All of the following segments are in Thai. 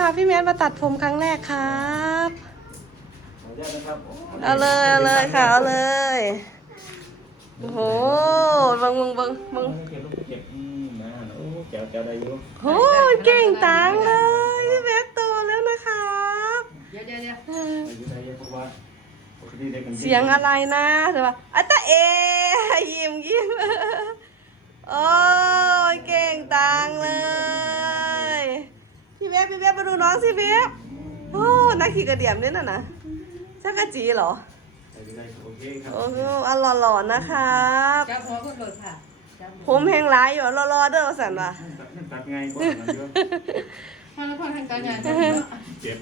พาพี่แมทมาตัดผมครั้งแรกครับขออนุญาตนะครับเอาเลยเอาเลยค่ะเอาเลยโอ้โหเบังเบังเบังเบังเก็บลูกเก็บอืมนะโอ้แจ๋วแจ๋วได้อยู่โอ้ยเก่งตังเลยพี่แมทโตแล้วนะครับเดี๋ยวเดี๋ยวเดี๋ยวได้อยู่ได้อยู่เพราะว่าปกติได้กันเสียงอะไรนะเดี๋ยวว่าอัตตาเอยิ้มยิ้มโอ้ยเก่งตังเลย พี่เวฟพี่เวฟมาดูน้องสิเวฟโอ้นักขี่กระเดี่ยมเนี่ยน่ะนะจักรจีเหรอได้อยู่ได้อยู่โอเคครับโอ้โหอันหล่อๆนะครับจับหัวก็หลุดค่ะจับผหัวมแหงร้ายอยู่รอๆเด้อสันว่ะตัดไงก็มันเยอะพ่อแล้วพ่อทางการงานเจ็บ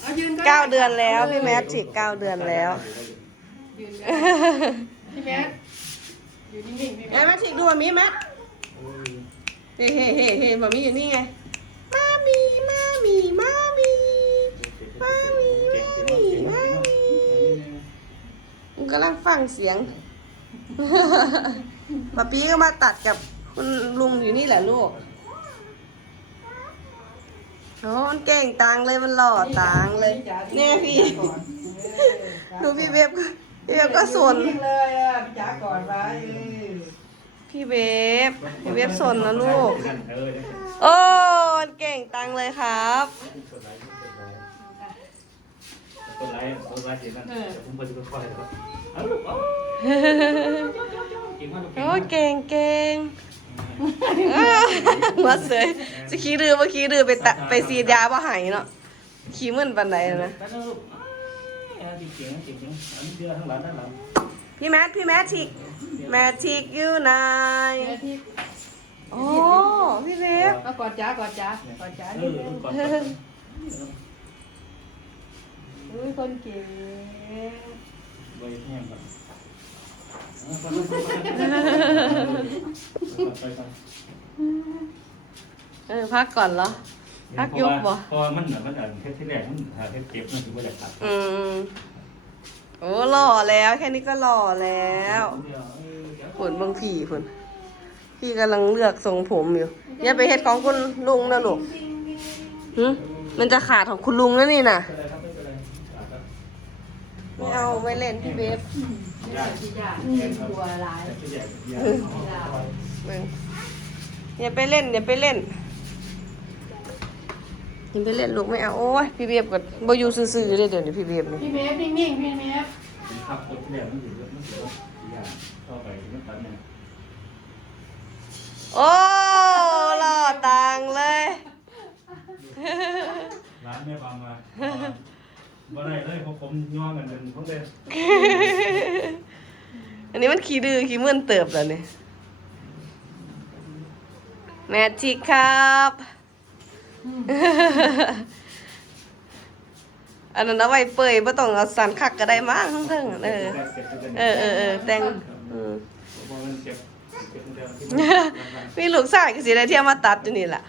เอายืนเก้าเดือนแล้วพี่แมทฉีกเก้าเดือนแล้วยืนกันพี่แมทอยู่นิ่งๆพี่แมไอ้ทแมทฉีกดูมามีแมทเฮ้เฮ้เฮ้เฮ้มามีอยู่นี่ไงมามี มามีมามีมามีมามีมามีผมกำลังฟังเสียงมาปีก็มาตัดกับคุณลุงอยู่นี่แหละลูกโอ้มันเก่งตังเลยมันหล่อตังเลยเนี่ยพี่ดูพี่เว็บก็พี่เว็บก็สนเลยอะจ๋าก่อนไว้ พี่เว็บพี่เว็บสนนะลูกเออได้โอ้มันเก่งตังเลยครับต้นไม้ต้นไม้เสียนั่นผมไปดูค่อยๆครับเอาลูกเอากินมาลูกโอ้เก่งเก่งอ้าวหัวเสยจะขี้ดื้อเมื่อขี้ดื้อไปตะไปซีดยาบ่หายเนาะขี้มึนปันใดนะไปนะลูกอ่าจริงๆจริงๆอันนี้เดือทั้งหลังทั้งหลัง พี่แมทพี่แมททิกแมททิกอยู่ไหนแม่ที่โอ้พี่เว็บเอากอดจ๋ากอดจ๋ากอดจ๋าเอนี่อก่อนอุ้ยคนเก่งไว้แห้งก่อนไปไปเออพักก่อนเหรอ พักยุบบ่พอมันเหมือนมันอ่านแค่ที่แรกมันหาแค่เก็บมันถือว่าอยากตัดอืม โอ้หล่อแล้ว แค่นี้ก็หล่อแล้วผลบางผีผลพี่กำลังเลือกทรงผมอยู่อย่าไปเฮ็ดของคุณลุงนะลูกหึมันจะขาดของคุณลุงแล้วนี่น่ะไม่เอาไม่เล่นพี่เบฟตัวลายเบิ่งอย่าไปเล่นอย่าไปเล่น อย่าไปเล่นลูกไม่เอาโอ้ยพี่เบฟก็บ่อยู่ซื่อๆเลยเดี๋ยวนี้พี่เบฟนี่พี่เมฟนิ่งๆพี่เมฟขับรถที่แรกมันถือว่ามันถือว่าอยากเข้าไปมันตัดเนี่ยโอ้หล่อตังเลย ร้านแม่บางมาบ่ได้เลยเพราะผมย่อกันเป็นผมเลยอันนี้มันขี้ดื้อขี้เมื่อนเติบแล้วเนี่ยแมทชิกครับ อันนั้นเอาไว้เปยไม่ต้องเอาสันคักก็ได้มั้งทั้งเทิงๆเออเออเออเออแต่งอืมบ่มันเก็บเก็บเดียวที่มีลูกชายก็สิได้เที่ยวมาตัดอยู่นี่แหละ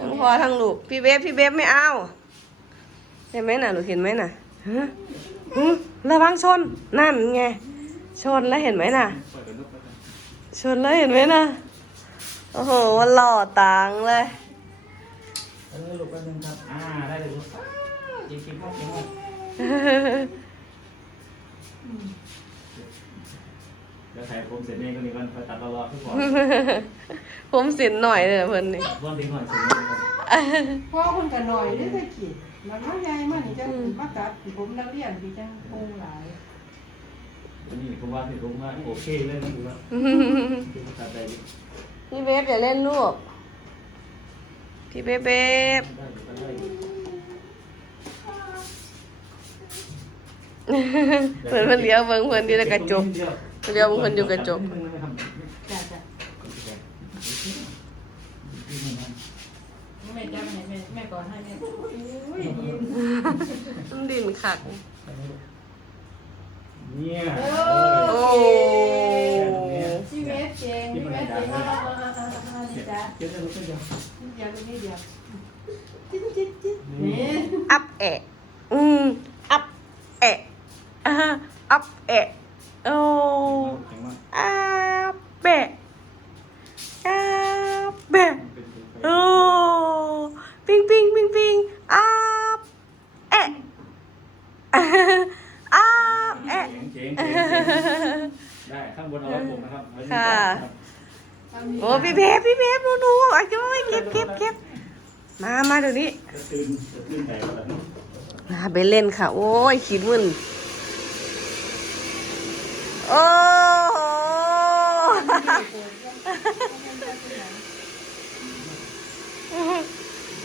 ทั้งพ่อทั้งลูก พี่เบฟพี่เบฟไม่เอาเห็นไหมน่ะลูกเห็นไหมน่ะฮะหึระวังชนนั่นไงชนแล้วเห็นไหมน่ะ ชนแล้วเห็นไหมน่ะ โอ้โหมันหล่อตังเลย เออลูกแป๊บนึงครับ อ่า ได้เลยลูกจริงๆพ่อเก่งมากเดี๋ยวถ่ายผมเสร็จนี่ก็มีวันไปตัดรอๆทุกคนผมสินหน่อยเลยนะเพิ่นนี่วันทิ้งหน่อยเสร็จนี่ครับพ่อคนกันหน่อยได้สักขีดแล้วน้องยายมันจะมากัดผมนักเรียนพี่จังปูหลายวันนี้ผมว่าที่ผมว่าโอเคเลยนะถือว่าตัดได้ดีพี่เบฟอย่าเล่นลูก พี่เบฟเบฟได้ตัดได้ดีเพิ่นเพิ่นเลี้ยวเบิ่งเพิ่นอยู่ในกระจกเลี้ยวเบิ่งเพิ่นอยู่กระจกจ้าจ้าแม่จ้าแม่แม่แม่ก่อนให้แม่อุ้ยยิ้มมันดินคักเนี่ย จ้เดี๋ันเออืมอัพเอะอ่าอัพเอะโอ้อัพเบะอัพเบะโอ้ปิงปิงปิงปิงอัพเอะอัพเอะได้ข้างบนเอาผมนะครับค่ะโอ้พี่เบพี่เบ ก็บเก็บเก็บมามาเดี๋ยวนี้จะตื่นจะตื่นแตกแล้วมาไปเล่นค่ะ โอ้ยขีดมึนโอ้โห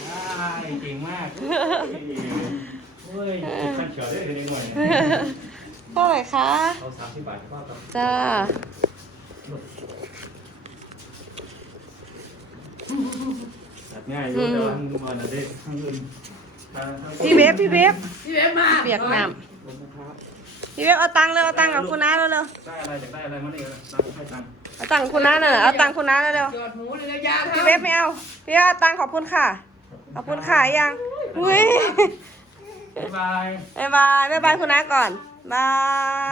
ว้ายเก่งมากเฮ้ยขั้นเฉียวได้เลยหน่อยเท่าไหร่คะเอาสามสิบบาทก็ครับจ้าตัด ง่ายอยู่แต่ว่ามันอะเด็กข้างอื่นพี่เบฟพี่เบฟพี่เว็บมาเปียกน้ครับำพี่เบฟเอาตังค์เร็วเอาตังค์กับคุณน้าเร็วเร็วได้อะไรอยากได้อะไรมาเนี่ยตังค์ให้ตังค์เอาตังค์กับคุณน้าหน่อยเอาตังค์คุณน้าเร็วเร็วยอดหมูเลยนะยาพี่เบฟไม่เอาพี่เบฟเอาตังค์ขอบคุณค่ะ ขอบคุณค่ะยังอุ้ยบ๊ายบายบายบายบายบายคุณน้าก่อน บา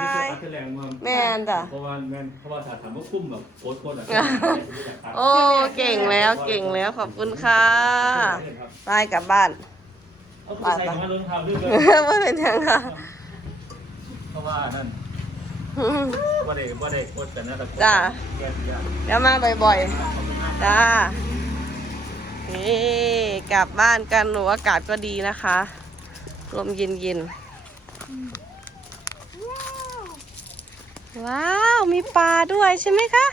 นี่คือย อัดแถลงมาแม่นจ้ะ เพราะว่าแม่นเพราะว่าถ้าถามว่าคุ้มแบบโคตรโคตรอะโอ้เก่งแล้วเก่งแล้วขอบคุณค่ะไปกลับบ้าน เอาไปใส่ของมันลงทำด้วยเลยไม่เป็นยังค่ะเพราะว่านั่นว่าเด็กว่าเด็กโคตรแต่น่าจะจ้ะแย่ยากเดี๋ยวมาบ่อยๆจ้านี่กลับบ้านกันหนูอากาศก็ดีนะคะลมเย็นๆ ว้าว มีปลาด้วยใช่ไหมคะ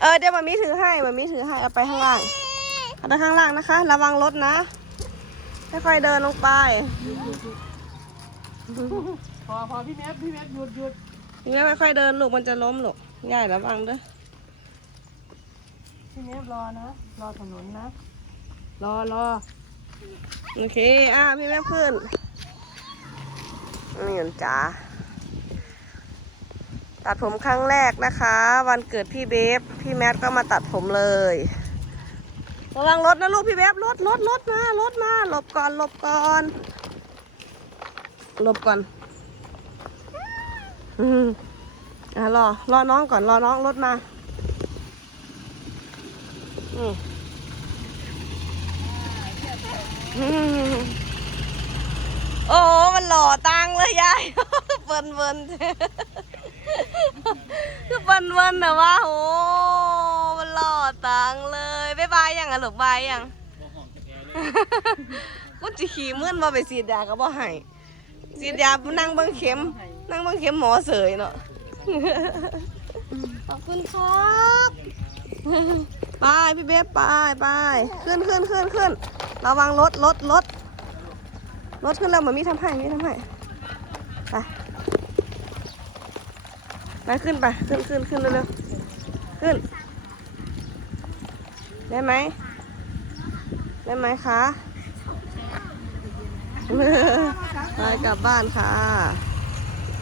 เออเดี๋ยวมามีถือให้มามีถือให้เอาไปข้างล่างเอาไปข้างล่างนะคะ ระวังรถนะค่อยๆเดินลงไปพอพอพี่เว็บพี่เว็บหยุดหยุดนี่ไม่ค่อยๆเดินลูกมันจะล้มลูกย่ายระวังเด้อพี่เว็บรอนะรอถนนนะรอรอโอเคอะพี่แม่ขึ้นนี่นจ้า ตัดผมครั้งแรกนะคะ วันเกิดพี่เบฟพี่แมทก็มาตัดผมเลยระวังรถนะลูกพี่เบฟรถรถรถมารถมาหลบก่อนหลบก่อนหลบก่อนอืมอะรอรอน้องก่อนรอน้องรถมาอืมโอ้มันหล่อตังเลยยายเบินเบิน คือเบินเบินนะว่าโอ้มันหล่อตังเลยบ๊ายบายยังอะหลบบายยังกูจะขี่มื่นมาไปสีดยาก็บ่ให้สีดยานั่งเบังเข็ม นั่งเบังเข็มหมอเสยเนาะขอบคุณครับไปพี่เบ๊ไปไปขึ้นขึ้นขึ้นขึ้นระวังรถรถรถรถขึ้นแล้วเหมือนมีทำให้มีทำให้ไป ไปขึ้นไปขึ้นขึ้นขึ้นเร็วๆขึ้น ได้ไหมได้ไหมคะไปกลับบ้านค่ะ